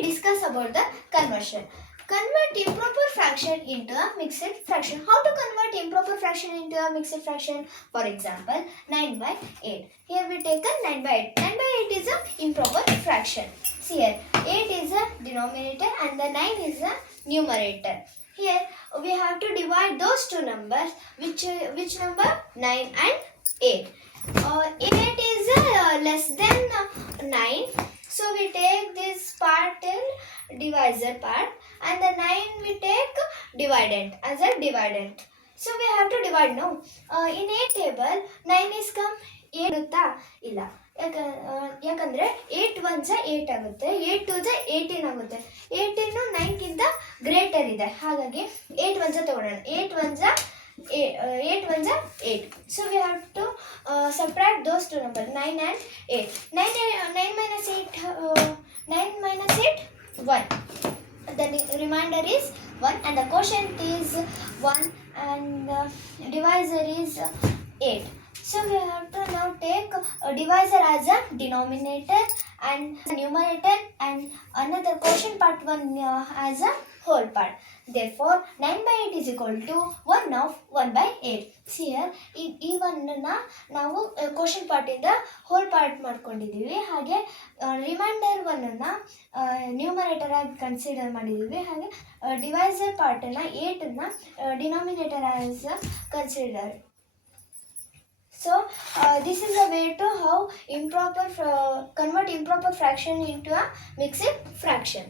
we discuss about the conversion. Convert improper fraction into a mixed fraction. How to convert improper fraction into a mixed fraction? For example, 9 by 8. Here we take a 9 by 8. 9 by 8 is a improper fraction. See here, 8 is a denominator and the 9 is a numerator. Here we have to divide those two numbers. Which number? 9 and 8. 8 is less than 9. So we take this part in divisor part and the 9 we take dividend as a dividend. So we have to divide now. In 8 table 9 is come 8 ಆಗುತ್ತಾ ಇಲ್ಲ ಯಾಕಂದ್ರೆ 8 1 8 ಆಗುತ್ತೆ, 8 2 18 ಆಗುತ್ತೆ. 18 9ಗಿಂತ greater ಇದೆ, ಹಾಗಾಗಿ 8 1 ತಗೊಳ್ಳೋಣ. 8 1 8. So we have to subtract those two numbers, 9 and 8. 9 minus 8, 9 minus 8, 1. The remainder is 1 and the quotient is 1 and the divisor is 8. So we have to now take a divisor as a denominator and numerator and another quotient part 1 as a whole part. Therefore 9 by 8 is equal to 1 of 1 by 8. See here, ಈ ಒನ್ನ ನಾವು question ಪಾರ್ಟಿಂದ hole part ಮಾಡ್ಕೊಂಡಿದ್ದೀವಿ. ಹಾಗೆ reminder ಒನ್ನ numerator ಆಗಿ consider ಮಾಡಿದ್ದೀವಿ. ಹಾಗೆ divisor ಪಾರ್ಟನ್ನು 8ನ್ನ denominator as consider. So this is a way to how convert improper fraction into a mixed fraction.